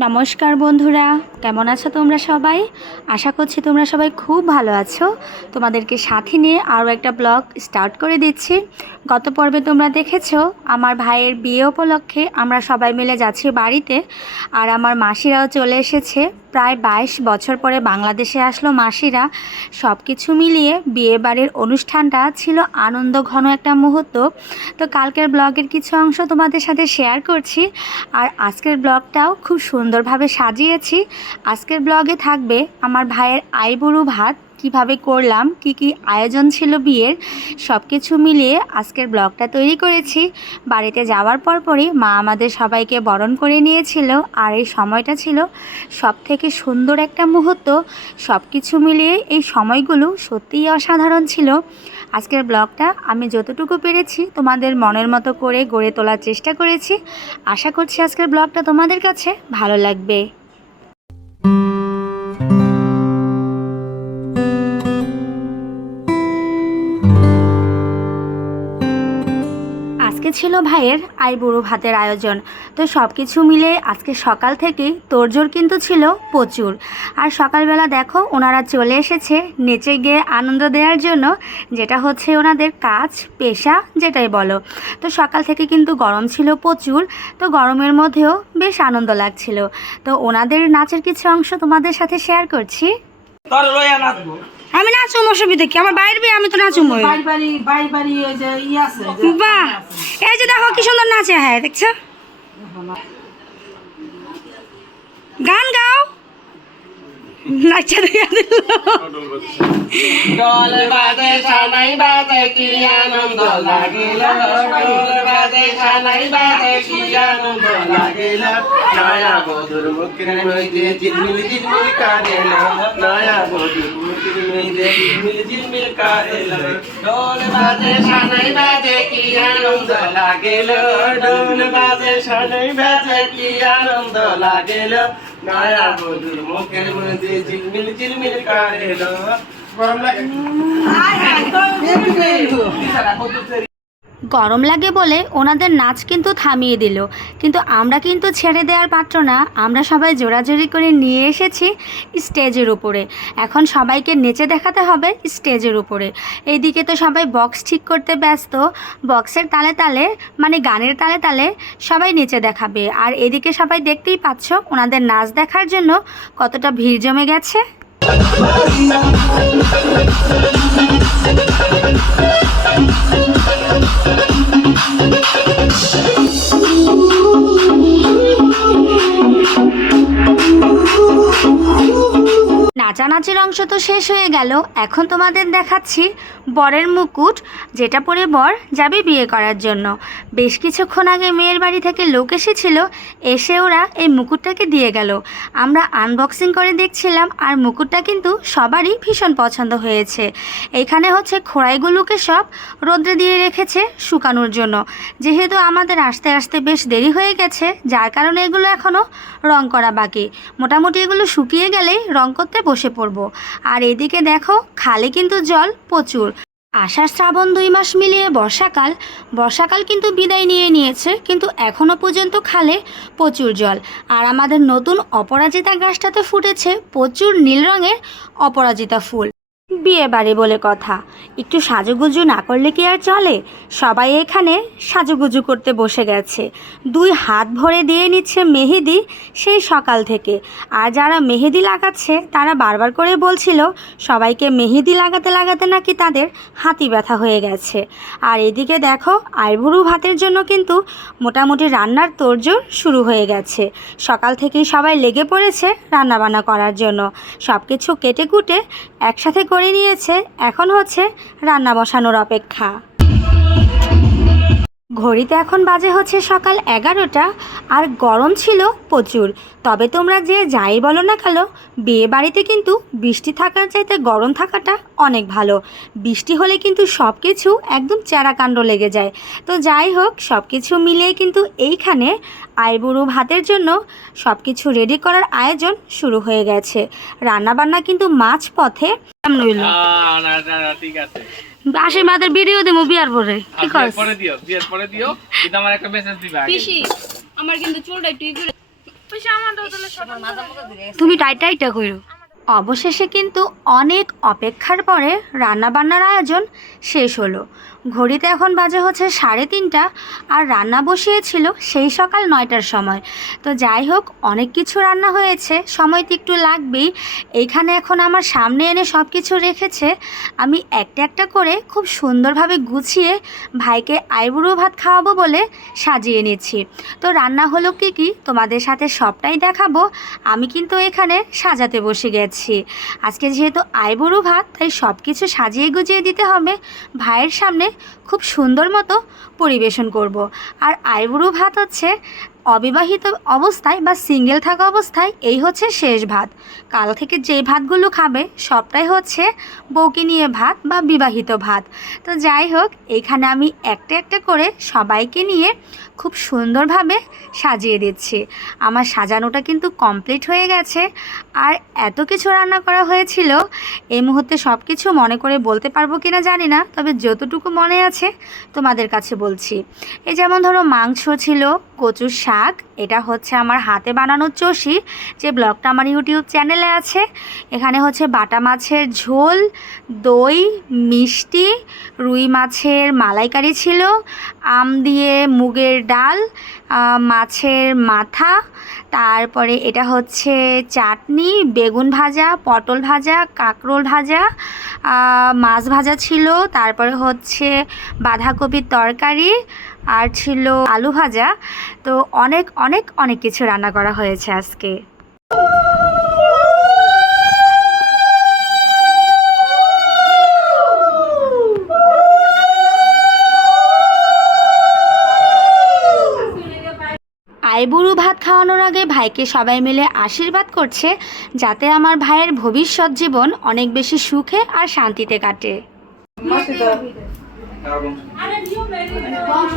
নমস্কার বন্ধুরা, কেমন আছো তোমরা সবাই? আশা করছি তোমরা সবাই খুব ভালো আছো। তোমাদেরকে সাথে নিয়ে আরও একটা ব্লগ স্টার্ট করে দিচ্ছি। গত পর্বে তোমরা দেখেছ, আমার ভাইয়ের বিয়ে উপলক্ষে আমরা সবাই মিলে যাচ্ছি বাড়িতে আর আমার মাসিরাও চলে এসেছে। প্রায় বাইশ বছর পরে বাংলাদেশে আসলো মাসিরা। সব কিছু মিলিয়ে বিয়ে বাড়ির অনুষ্ঠানটা ছিল আনন্দ ঘন একটা মুহূর্ত। তো কালকের ব্লগের কিছু অংশ তোমাদের সাথে শেয়ার করছি আর আজকের ব্লগটাও খুব সুন্দরভাবে সাজিয়েছি। আজকের ব্লগে থাকবে আমার ভাইয়ের আইবুড়ু ভাত। কীভাবে করলাম, কি কি আয়োজন ছিল বিয়ের সব কিছু মিলিয়ে আজকের ব্লগটা তৈরি করেছি। বাড়িতে যাওয়ার পর পরই মা আমাদের সবাইকে বরণ করে নিয়েছিল আর এই সময়টা ছিল সব থেকে সুন্দর একটা মুহূর্ত। সব কিছু মিলিয়ে এই সময়গুলো সত্যিই অসাধারণ ছিল। আজকের ব্লগটা আমি যতটুকু পেরেছি তোমাদের মনের মতো করে গড়ে তোলার চেষ্টা করেছি। আশা করছি আজকের ব্লগটা তোমাদের কাছে ভালো লাগবে। ছিল ভাইয়ের আই আইবুড়ো ভাতের আয়োজন। তো সব কিছু মিলে আজকে সকাল থেকেই তোড়জোড় কিন্তু ছিল প্রচুর। আর সকালবেলা দেখো, ওনারা চলে এসেছে নেচে গিয়ে আনন্দ দেওয়ার জন্য। যেটা হচ্ছে ওনাদের কাজ, পেশা, যেটাই বলো। তো সকাল থেকে কিন্তু গরম ছিল প্রচুর, তো গরমের মধ্যেও বেশ আনন্দ লাগছিল। তো ওনাদের নাচের কিছু অংশ তোমাদের সাথে শেয়ার করছি। আমি নাচুম অসুবিধা কি? আমার বাইরে আমি তো নাচুম বাহ! এই যে দেখো কি সুন্দর নাচে হ্যাঁ দেখছ? গান গাও। নাচা দিয়া দিল ডল বাজে সানাই বাজে কি আনন্দ লাগিল ডল বাজে সানাই বাজে কি আনন্দ লাগিল নয়া বধুর মুখের মধ্যে ঝিলমিল ঝিলমিল কারেল নয়া বধুর মুখের মধ্যে ঝিলমিল ঝিলমিল কারেল ডল বাজে সানাই বাজে কি আনন্দ লাগিল ডল বাজে সানাই বাজে কি আনন্দ লাগিল নয়া গরম লাগে বলে ওনাদের নাচ কিন্তু থামিয়ে দিল। কিন্তু আমরা কিন্তু ছেড়ে দেওয়ার পাত্র না। আমরা সবাই জোরাজোরি করে নিয়ে এসেছি স্টেজের উপরে। এখন সবাইকে নেচে দেখাতে হবে স্টেজের উপরে। এইদিকে তো সবাই বক্স ঠিক করতে ব্যস্ত। বক্সের তালে তালে মানে গানের তালে তালে সবাই নেচে দেখাবে। আর এদিকে সবাই দেখতেই পাচ্ছ ওনাদের নাচ দেখার জন্য কতটা ভিড় জমে গেছে। নাচানাচির অংশ তো শেষ হয়ে গেল। এখন তোমাদের দেখাচ্ছি বরের মুকুট, যেটা পরে বর যাবে বিয়ে করার জন্য। বেশ কিছুক্ষণ আগে মেয়ের বাড়ি থেকে লোক এসেছিল, এসে ওরা এই মুকুটটাকে দিয়ে গেল। আমরা আনবক্সিং করে দেখছিলাম আর মুকুটটা কিন্তু সবারই ভীষণ পছন্দ হয়েছে। এখানে হচ্ছে খোড়াইগুলোকে সব রোদ্রে দিয়ে রেখেছে শুকানোর জন্য। যেহেতু আমাদের আসতে আসতে বেশ দেরি হয়ে গেছে, যার কারণে এগুলো এখনও রং করা বাকি। মোটামুটি এগুলো শুকিয়ে গেলেই রং করতে বসে পড়ব। আর এদিকে দেখো, খালে কিন্তু জল প্রচুর। আষাঢ় শ্রাবণ দুই মাস মিলিয়ে বর্ষাকাল। বর্ষাকাল কিন্তু বিদায় নিয়ে নিয়েছে, কিন্তু এখনও পর্যন্ত খালে প্রচুর জল। আর আমাদের নতুন অপরাজিতা গাছটাতে ফুটেছে প্রচুর নীল রঙের অপরাজিতা ফুল। বিয়ে বাড়ি বলে কথা। একটু সাজুগুজু না করলে কি আর চলে? সবাই এখানে সাজুগুজু করতে বসে গেছে। দুই হাত ভরে দিয়ে নিচ্ছে মেহেদি সেই সকাল থেকে। আর যারা মেহেদি লাগাচ্ছে, তারা বারবার করে বলছিল, সবাইকে মেহেদি লাগাতে লাগাতে নাকি তাদের হাতি ব্যথা হয়ে গেছে। আর এদিকে দেখো, আইভুরু ভাতের জন্য কিন্তু মোটামুটি রান্নার তোড়জোড় শুরু হয়ে গেছে। সকাল থেকেই সবাই লেগে পড়েছে রান্নাবান্না করার জন্য। সব কিছু কেটে কুটে একসাথে করে নিয়েছে এখন হচ্ছে রান্না বসানোর অপেক্ষা। ঘড়িতে এখন বাজে হচ্ছে সকাল এগারোটা আর গরম ছিল প্রচুর। তবে তোমরা যে যাই বলো না কেন, বিয়ে বাড়িতে কিন্তু বৃষ্টি থাকার চাইতে গরম থাকাটা অনেক ভালো। বৃষ্টি হলে কিন্তু সব কিছু একদম চেরাকাণ্ড লেগে যায়। তো যাই হোক সব কিছু মিলিয়ে কিন্তু এইখানে আইবুড়ো ভাতের জন্য সব কিছু রেডি করার আয়োজন শুরু হয়ে গেছে। রান্নাবান্না কিন্তু মাছ পথে আশীর্বাদের ভিডিও দেব বিয়ার পরে। কি আর কর পরে দিও বিয়ার পরে দিও। কিন্তু আমার একটা মেসেজ দিবে আগে। পিসি আমার কিন্তু চুলটা একটু ই করে তুমি টাইটাইটা কইরো। অবশেষে কিন্তু অনেক অপেক্ষার পরে রান্নাবান্নার আয়োজন শেষ হলো। ঘড়িতে এখন বাজে হচ্ছে সাড়ে তিনটা আর রান্না বসিয়েছিল সেই সকাল নয়টার সময়। তো যাই হোক, অনেক কিছু রান্না হয়েছে, সময় তো একটু লাগবেই। এইখানে এখন আমার সামনে এনে সব কিছু রেখেছে। আমি একটা একটা করে খুব সুন্দরভাবে গুছিয়ে ভাইকে আইবুড়ো ভাত খাওয়াবো বলে সাজিয়ে নিচ্ছি। তো রান্না হলো কি কি তোমাদের সাথে সবটাই দেখাবো। আমি কিন্তু এখানে সাজাতে বসে গেছি। আজকে যেহেতু আইবুড়ো ভাত, তাই সব কিছু সাজিয়ে গুজিয়ে দিতে হবে ভাইয়ের সামনে খুব সুন্দর মতো পরিবেশন করব। আর আইবুড়ো ভাত হচ্ছে অবিবাহিত অবস্থায় বা সিঙ্গেল থাকা অবস্থায় এই হচ্ছে শেষ ভাত। কাল থেকে যেই ভাতগুলো খাবে, সবটাই হচ্ছে বউকে নিয়ে ভাত বা বিবাহিত ভাত। তো যাই হোক এইখানে আমি একটা একটা করে সবাইকে নিয়ে খুব সুন্দরভাবে সাজিয়ে দিচ্ছি। আমার সাজানোটা কিন্তু কমপ্লিট হয়ে গেছে। আর এত কিছু রান্না করা হয়েছিল, এই মুহূর্তে সব কিছু মনে করে বলতে পারব কি না জানি না, তবে যতটুকু মনে আছে তোমাদের কাছে বলছি। এই যেমন ধরো মাংস ছিল কচুর শাক, এটা হচ্ছে আমার হাতে বানানো চষি, যে ব্লগটা আমার ইউটিউব চ্যানেলে আছে। এখানে হচ্ছে বাটা মাছের ঝোল, দই, মিষ্টি, রুই মাছের মালাইকারি ছিল, আম দিয়ে মুগের ডাল মাছের মাথা তারপরে এটা হচ্ছে চাটনি, বেগুন ভাজা, পটল ভাজা, কাঁকরোল ভাজা মাছ ভাজা ছিল, তারপরে হচ্ছে বাঁধাকপির তরকারি আর ছিল আলু ভাজা। তো অনেক অনেক অনেক কিছু রান্না করা হয়েছে আজকে। আইবুড়ো ভাত খাওয়ানোর আগে ভাইকে সবাই মিলে আশীর্বাদ করছে যাতে আমার ভাইয়ের ভবিষ্যৎ জীবন অনেক বেশি সুখে আর শান্তিতে কাটে। বাম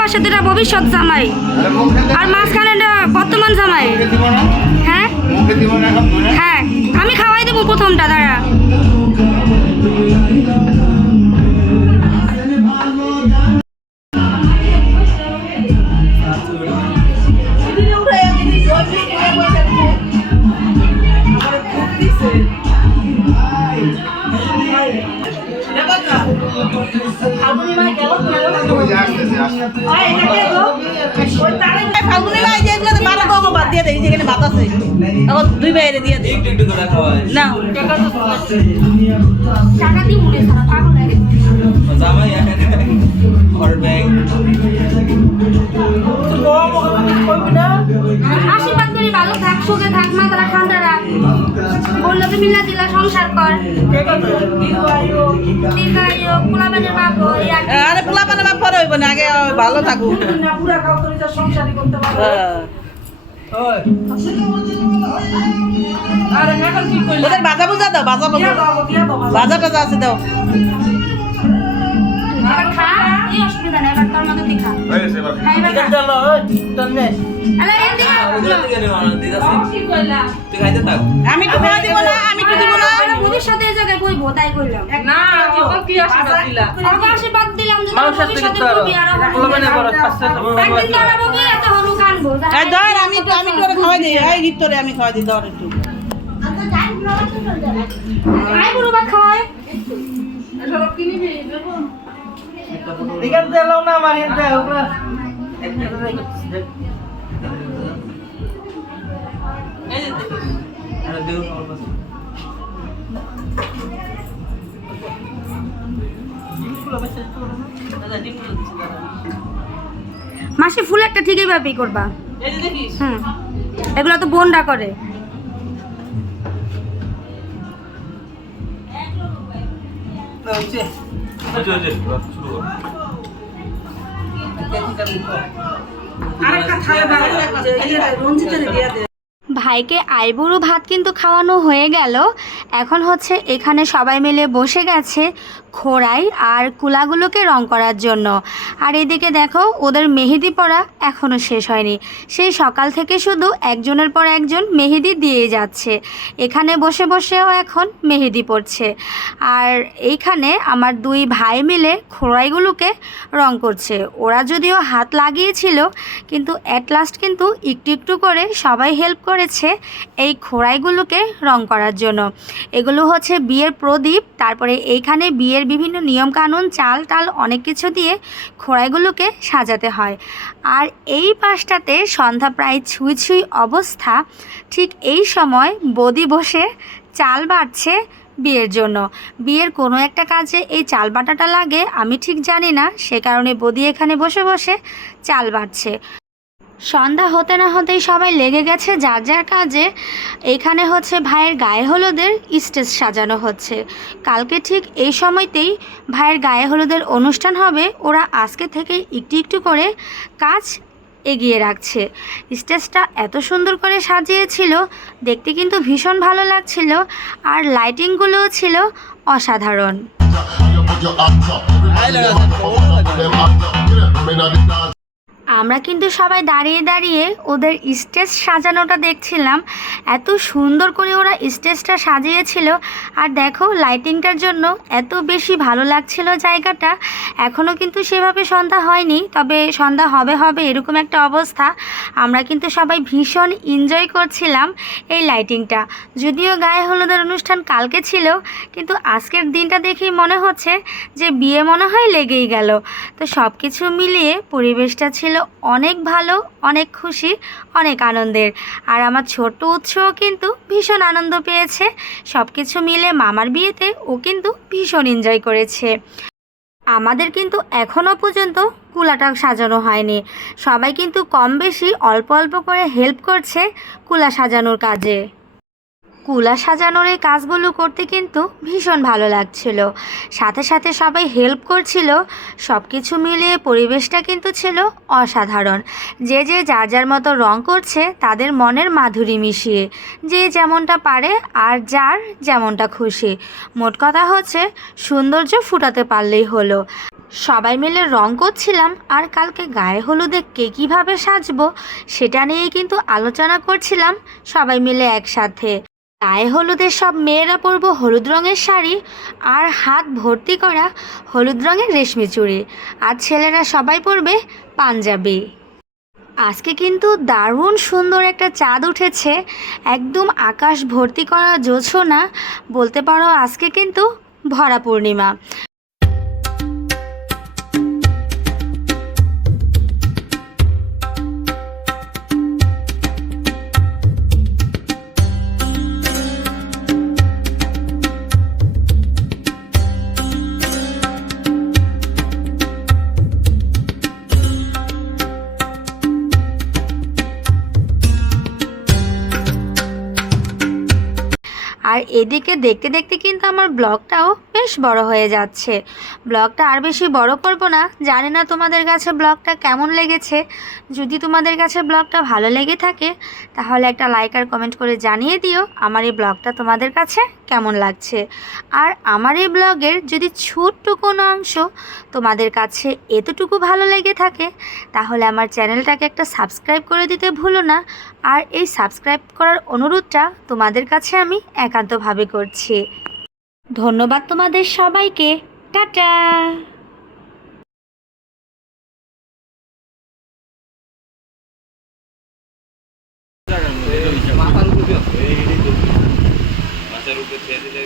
পাশে দুটা ভবিষ্যৎ জামাই আর মাঝখানে বর্তমান জামাই। হ্যাঁ? হ্যাঁ আমি খাওয়াই দেবো প্রথমটা দাঁড়া। এখন দুই বাইরে দিয়ে করে না টাকা দিয়ে মুড়ে খারাপ পাগল হয়ে জামাই ঘর ব্যাগ। আশীর্বাদ করি ভালো থাক সুখে থাক মাথাটা ঠান্ডা রাখ। বলল তো মিল্লা দিলা সংসার কর। দীর্ঘায়ু পোলাপানের বাপ আর। আরে পরে হইব না আগে ভালো থাকুক। ওদের বাজা বুঝা দাও বাজা বাজা। টাজা আছে দাও। খা। এই অসুবিধা নেই? এবার তোর মতো তুই খা খাই এবার খা। আরে এই তুই খাইতে থাক। আমি একটু খাওয়া দিব না আমি একটু দিব না। আমরা ভবিষ্যতে এই জায়গায় বইবো তাই কইলাম। না ওকে কি আশীর্বাদ দিলা? আমাকে আশীর্বাদ দিলাম যে তোর আসতে ভবিষ্যতে কিন্তু আরও করবি আরও ভালো পোলাপানে বড় পাঁচটা একদিন তোরা বলবি এত হলু কানবো এই ধর আমি একটু আমি দিই। এই ভিতরে আমি খাওয়াই দিই ধর একটু। আই বুড়ো ভাত খাওয়ায়। এখান থেকে এলাও না আমার থেকে ওগুলা। মাসি ফুল একটা ঠিকই ভাবেই করবা। হুম এগুলো তো বোনরা করে। আরেকটা ভাইকে আইবুড়ো ভাত কিন্তু খাওয়ানো হয়ে গেল। এখন হচ্ছে এখানে সবাই মিলে বসে গেছে। খোড়াই আর কুলাগুলোকে রং করার জন্য। আর এদিকে দেখো, ওদের মেহেদি পড়া এখনও শেষ হয়নি। সেই সকাল থেকে শুধু একজনের পর একজন মেহেদি দিয়ে যাচ্ছে। এখানে বসে বসেও এখন মেহেদি পড়ছে। আর এইখানে আমার দুই ভাই মিলে খোড়াইগুলোকে রং করছে। ওরা যদিও হাত লাগিয়েছিল, কিন্তু অ্যাট লাস্ট কিন্তু একটু একটু করে সবাই হেল্প করেছে এই খোড়াইগুলোকে রং করার জন্য। এগুলো হচ্ছে বিয়ের প্রদীপ, তারপরে এইখানে বিয়ের বিভিন্ন নিয়মকানুন, চাল টাল অনেক কিছু দিয়ে খোড়াইগুলোকে সাজাতে হয়। আর এই পাশটাতে সন্ধ্যা প্রায় ছুঁই ছুঁই অবস্থা, ঠিক এই সময় বদি বসে চাল বাড়ছে বিয়ের জন্য। বিয়ের কোনো একটা কাজে এই চাল বাটাটা লাগে, আমি ঠিক জানি না, সে কারণে বদি এখানে বসে বসে চাল বাটছে সন্ধ্যা হতে না হতেই সবাই লেগে গেছে। যার যার কাজে। এখানে হচ্ছে ভাইয়ের গায়ে হলুদের স্টেজ সাজানো হচ্ছে। কালকে ঠিক এই সময়তেই ভাইয়ের গায়ে হলুদের অনুষ্ঠান হবে। ওরা আজকে থেকে একটু একটু করে কাজ এগিয়ে রাখছে। স্টেজটা এত সুন্দর করে সাজিয়েছিল। দেখতে কিন্তু ভীষণ ভালো লাগছিল। আর লাইটিংগুলোও ছিল অসাধারণ। আমরা কিন্তু সবাই দাঁড়িয়ে দাঁড়িয়ে ওদের স্টেজ সাজানোটা দেখছিলাম। এত সুন্দর করে ওরা স্টেজটা সাজিয়েছিল। আর দেখো লাইটিংটার জন্য এত বেশি ভালো লাগছিল জায়গাটা। এখনও কিন্তু সেভাবে সন্ধ্যা হয়নি, তবে সন্ধ্যা হবে হবে এরকম একটা অবস্থা। আমরা কিন্তু সবাই ভীষণ এনজয় করছিলাম এই লাইটিংটা যদিও গায়ে হলুদের অনুষ্ঠান কালকে ছিল, কিন্তু আজকের দিনটা দেখেই মনে হচ্ছে যে বিয়ে মনে হয় লেগেই গেল। তো সব কিছু মিলিয়ে পরিবেশটা ছিল অনেক ভালো, অনেক খুশি, অনেক আনন্দের। আর আমার ছোট্ট উৎসও কিন্তু ভীষণ আনন্দ পেয়েছে। সব কিছু মিলে মামার বিয়েতে ও কিন্তু ভীষণ এনজয় করেছে। আমাদের কিন্তু এখনও পর্যন্ত কুলাটা সাজানো হয়নি। সবাই কিন্তু কম বেশি অল্প অল্প করে হেল্প করছে কুলা সাজানোর কাজে। কুলা সাজানোর এই কাজগুলো করতে কিন্তু ভীষণ ভালো লাগছিল। সাথে সাথে সবাই হেল্প করছিল সব কিছু মিলিয়ে পরিবেশটা কিন্তু ছিল অসাধারণ। যে যে যার যার মতো রং করছে, তাদের মনের মাধুরী মিশিয়ে, যে যেমনটা পারে আর যার যেমনটা খুশি। মোট কথা হচ্ছে, সৌন্দর্য ফুটাতে পারলেই হলো। সবাই মিলে রং করছিলাম, আর কালকে গায়ে হলুদে কে কীভাবে সাজবো, সেটা নিয়েই কিন্তু আলোচনা করছিলাম সবাই মিলে একসাথে। গায়ে হলুদের সব মেয়েরা পরবো হলুদ রঙের শাড়ি আর হাত ভর্তি করা হলুদ রঙের রেশমি চুড়ি। আর ছেলেরা সবাই পরবে পাঞ্জাবি। আজকে কিন্তু দারুণ সুন্দর একটা চাঁদ উঠেছে। একদম আকাশ ভর্তি করা জোছনা বলতে পারো আজকে কিন্তু ভরা পূর্ণিমা। আর এদিকে দেখতে দেখতে কিন্তু আমার ব্লগটাও বেশ বড় হয়ে যাচ্ছে। ব্লগটা আর বেশি বড় করব না। জানি না তোমাদের কাছে ব্লগটা কেমন লেগেছে। যদি তোমাদের কাছে ব্লগটা ভালো লেগে থাকে, তাহলে একটা লাইক আর কমেন্ট করে জানিয়ে দিও আমার এই ব্লগটা তোমাদের কাছে কেমন লাগছে। আর আমার এই ব্লগের যদি ছোট্ট কোনো অংশ তোমাদের কাছে এতটুকু ভালো লেগে থাকে, তাহলে আমার চ্যানেলটাকে একটা সাবস্ক্রাইব করে দিতে ভুলো না। আর এই সাবস্ক্রাইব করার অনুরোধটা তোমাদের কাছে আমি দুর্দান্তভাবে করছে। ধন্যবাদ তোমাদের সবাইকে। টাটা। মাথার উপরে ছেড়ে দিলে